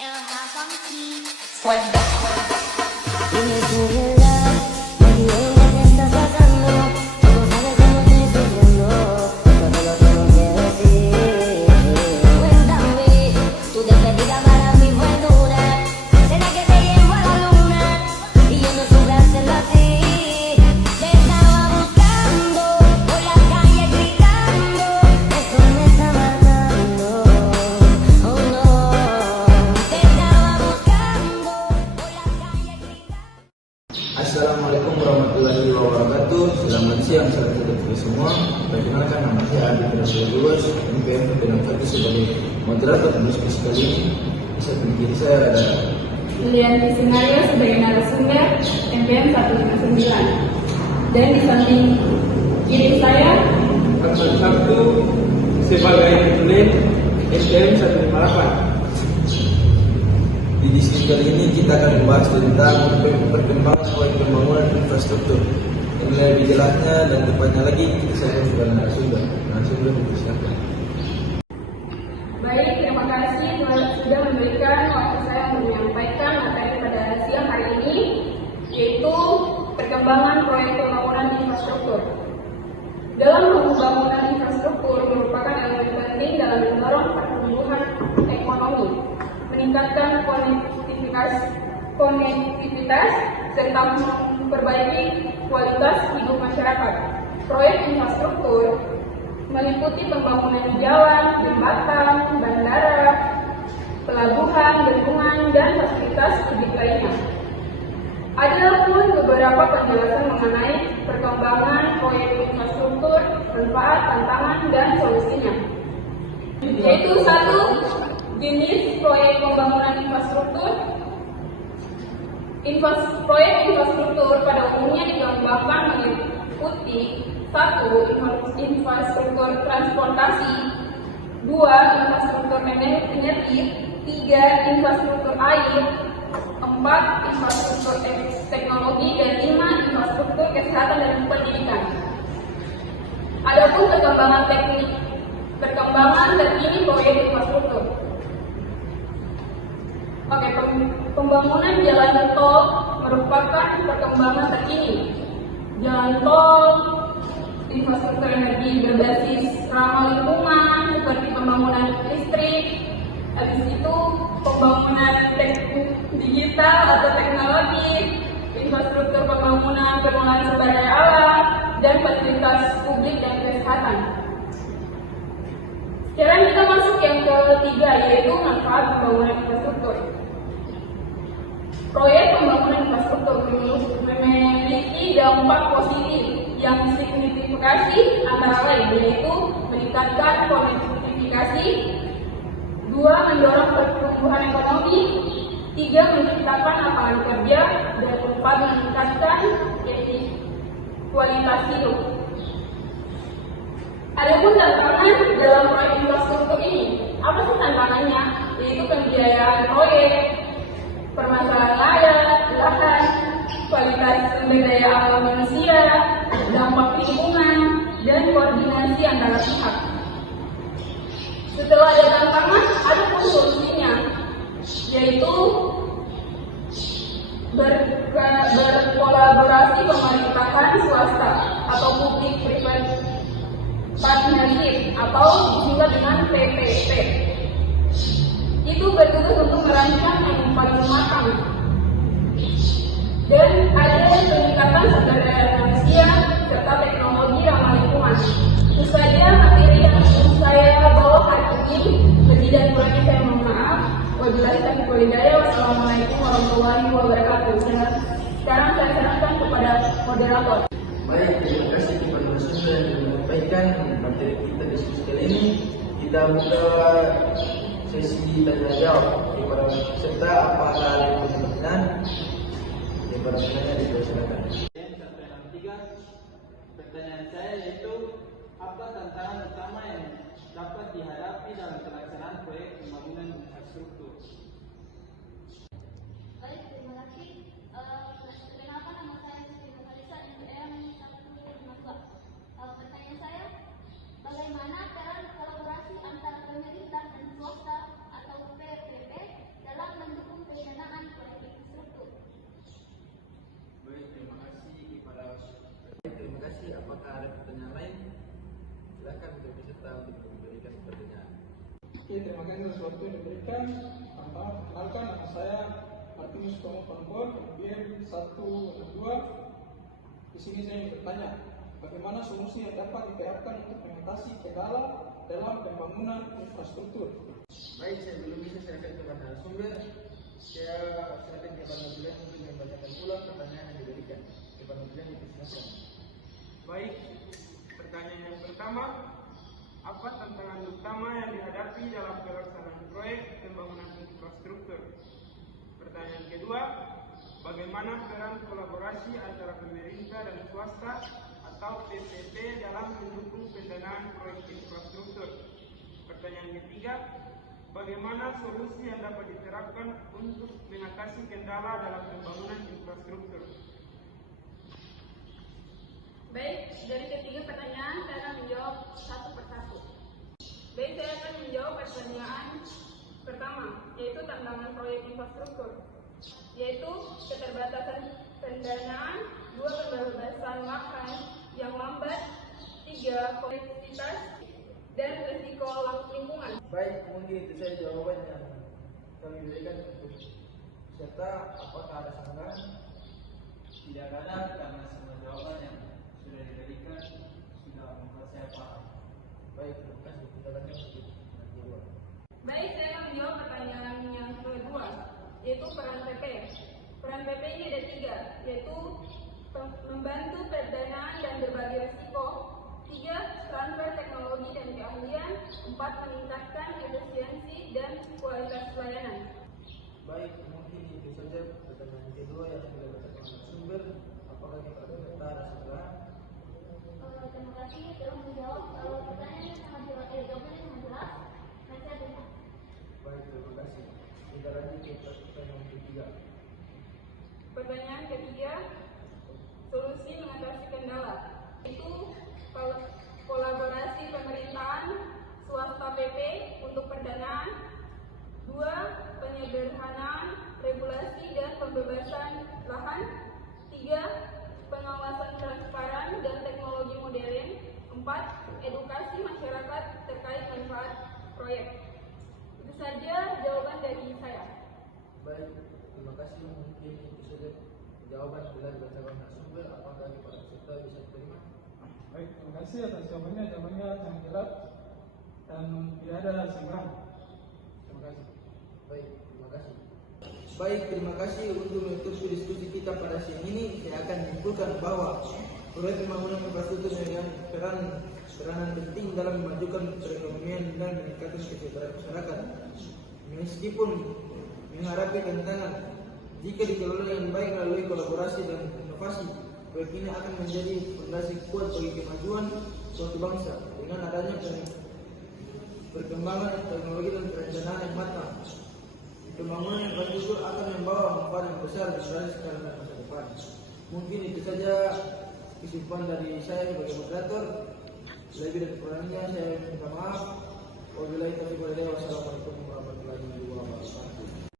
Dime tu verdad, baby, dime qué estás pasando. Tú no sabes cómo estoy sufriendo, eso te lo tengo que decir. Cuéntame, tu despedida para mí fue dura. Será que te llevo a la luna y yo no supe hacerlo así. Te estaba buscando por la calle gritando, eso me está matando. Oh no, te estaba buscando por la calle gritando. Assalamualaikum warahmatullahi wabarakatuh. Selamat siang saudara-saudara semua. Perkenalkan, nama saya Adi Rasul Luas, MPM Pembinaan Fakih sebagai moderator diskusi kali ini. Bisa kiri saya ada Lilian Sinario sebagai narasumber MPM 159. Dan di samping kiri saya Ahmad Sabtu sebagai penulis SDM 158. di diskusi kali ini kita akan membahas tentang perkembangan proyek pembangunan infrastruktur. Yang lebih jelasnya dan tepatnya lagi saya juga narasumber dipersilakan. Baik, terima kasih sudah memberikan waktu saya untuk menyampaikan materi pada siang hari ini, yaitu perkembangan proyek pembangunan infrastruktur. Dalam pembangunan infrastruktur merupakan elemen penting dalam mendorong pertumbuhan ekonomi, meningkatkan konektivitas, serta memperbaiki kualitas hidup masyarakat. Proyek infrastruktur meliputi pembangunan jalan, jembatan, bandara, pelabuhan, bendungan, dan fasilitas publik lainnya. Ada pun beberapa penjelasan mengenai perkembangan proyek infrastruktur, manfaat, tantangan, dan solusinya. Yaitu satu, jenis proyek pembangunan infrastruktur. Proyek infrastruktur pada umumnya digambarkan meliputi satu, infrastruktur transportasi, dua, infrastruktur energi, tiga, infrastruktur air, empat, infrastruktur teknologi, dan lima, infrastruktur kesehatan dan pendidikan. Adapun perkembangan terkini proyek infrastruktur. Oke, pembangunan jalan tol merupakan perkembangan terkini. Jalan tol, infrastruktur energi berbasis ramah lingkungan seperti pembangunan listrik, habis itu pembangunan digital atau teknologi, infrastruktur pembangunan pengolahan sumber daya alam, dan fasilitas publik dan kesehatan. Sekarang kita masuk yang ketiga, yaitu manfaat pembangunan infrastruktur. Proyek pembangunan infrastruktur memiliki dampak positif yang signifikan antara lain, yaitu meningkatkan konektivitas, dua, mendorong pertumbuhan ekonomi, tiga, menciptakan lapangan kerja, dan empat, meningkatkan kualitas hidup. Adapun tantangan dalam proyek infrastruktur ini, apa sih tantangannya? Yaitu pembiayaan proyek, permasalahan lahan, kualitas sumber daya alam manusia, dampak lingkungan, dan koordinasi antara pihak. Setelah ada tantangan, ada pun solusinya, yaitu berkolaborasi pemerintahan swasta atau public private partnership atau disingkat dengan PPP. Itu bertugas untuk merancang yang paling matang, dan ada peningkatan sumber daya manusia serta teknologi ramah lingkungan. Itu saja materi yang saya bawa hari ini. Lebih dan kurangnya saya mohon maaf. Wabillahi taufiq wal hidayah. Wassalamualaikum warahmatullahi wabarakatuh. Sekarang saya serahkan kepada moderator. Baik, terima kasih kepada narasumber yang menyampaikan materi kita diskusi kali ini. Kita buka sesi tanya jawab kepada peserta. Apakah ada pertanyaan? Kepada penanya dipersilakan. Pertanyaan saya yaitu, apa tantangan utama yang dapat dihadapi dalam pelaksanaan proyek pembangunan infrastruktur? Baik, terima kasih. Perkenalkan, nama saya Siti Nurhalisa, MPM 152. Pertanyaan saya, bagaimana peran kolaborasi antara pemerintah dan swasta atau PPP dalam kita untuk memberikan pertanyaan. Oke, terima kasih atas waktu yang diberikan. Pertama, perkenalkan nama saya Martinus Tomo Panpon, kemudian 1 dan 2. Di sini saya ingin bertanya, bagaimana solusi yang dapat diterapkan untuk mengatasi kendala dalam pembangunan infrastruktur? Baik, saya belum bisa serahkan kepada narasumber. Saya serahkan kepada Nabilan untuk membacakan ulang pertanyaan yang diberikan. Kepada Nabilan dipersilakan. Baik, pertanyaan yang pertama, apa tantangan utama yang dihadapi dalam pelaksanaan proyek pembangunan infrastruktur? Pertanyaan kedua, bagaimana peran kolaborasi antara pemerintah dan swasta atau PPP dalam mendukung pendanaan proyek infrastruktur? Pertanyaan ketiga, bagaimana solusi yang dapat diterapkan untuk mengatasi kendala dalam pembangunan infrastruktur? Baik, dari ketiga pertanyaan saya akan menjawab satu persatu. Baik, saya akan menjawab pertanyaan pertama, yaitu tantangan proyek infrastruktur, yaitu keterbatasan pendanaan, 2 pembebasan lahan yang lambat, 3 kompleksitas, dan risiko lingkungan. Baik, mungkin itu saja jawaban yang kami berikan untuk serta apakah ada sanggahan? Tidak ada, karena semua jawaban yang sudah diberikan sudah membuat saya paham. Baik, terima kasih. Kita lanjut untuk yang kedua. Baik, saya akan menjawab pertanyaan yang kedua, yaitu peran PP. Peran PP ini ada 3, yaitu membantu pendanaan dan berbagi risiko, 3 transfer teknologi dan keahlian, 4 meningkatkan efisiensi dan kualitas pelayanan. Baik, mungkin itu saja pertanyaan kedua yang sudah dibacakan narasumber. Apakah kita ada sanggahan? Terima kasih telah menjawab pertanyaan yang sangat jelas. Jawabannya sangat jelas. Saya terima. Baik, terima kasih. Kita lanjut ke pertanyaan ketiga. Pertanyaan ketiga, solusi mengatasi kendala, itu kolaborasi pemerintahan swasta PP untuk pendanaan, 2 penyederhanaan regulasi dan pembebasan lahan, 3 pengawasan transparan dan teknologi modern, 4 edukasi masyarakat terkait manfaat proyek. Itu saja jawaban dari saya. Baik, terima kasih. Mungkin itu saja jawaban bila dibacakan narasumber. Apakah para peserta bisa diterima? Baik, terima kasih atas jawabannya sangat jelas dan tidak ada sanggahan. Terima kasih. Baik, terima kasih. Baik, terima kasih untuk menutup diskusi kita pada siang ini. Saya akan menyimpulkan bahwa proyek pembangunan infrastruktur dengan peranan penting dalam memajukan perekonomian dan meningkatkan kesejahteraan masyarakat. Meskipun menghadapi tantangan, jika dikelola dengan baik melalui kolaborasi dan inovasi, proyek ini akan menjadi fondasi kuat bagi kemajuan suatu bangsa. Dengan adanya perkembangan teknologi dan perencanaan yang matang, pembangunan infrastruktur akan membawa manfaat yang besar bagi sekarang dan masa depan. Mungkin itu saja kesimpulan dari saya sebagai moderator. Lebih dan kurangnya saya minta maaf. Wabillahi taufiq wal hidayah. Wassalamualaikum warahmatullahi wabarakatuh.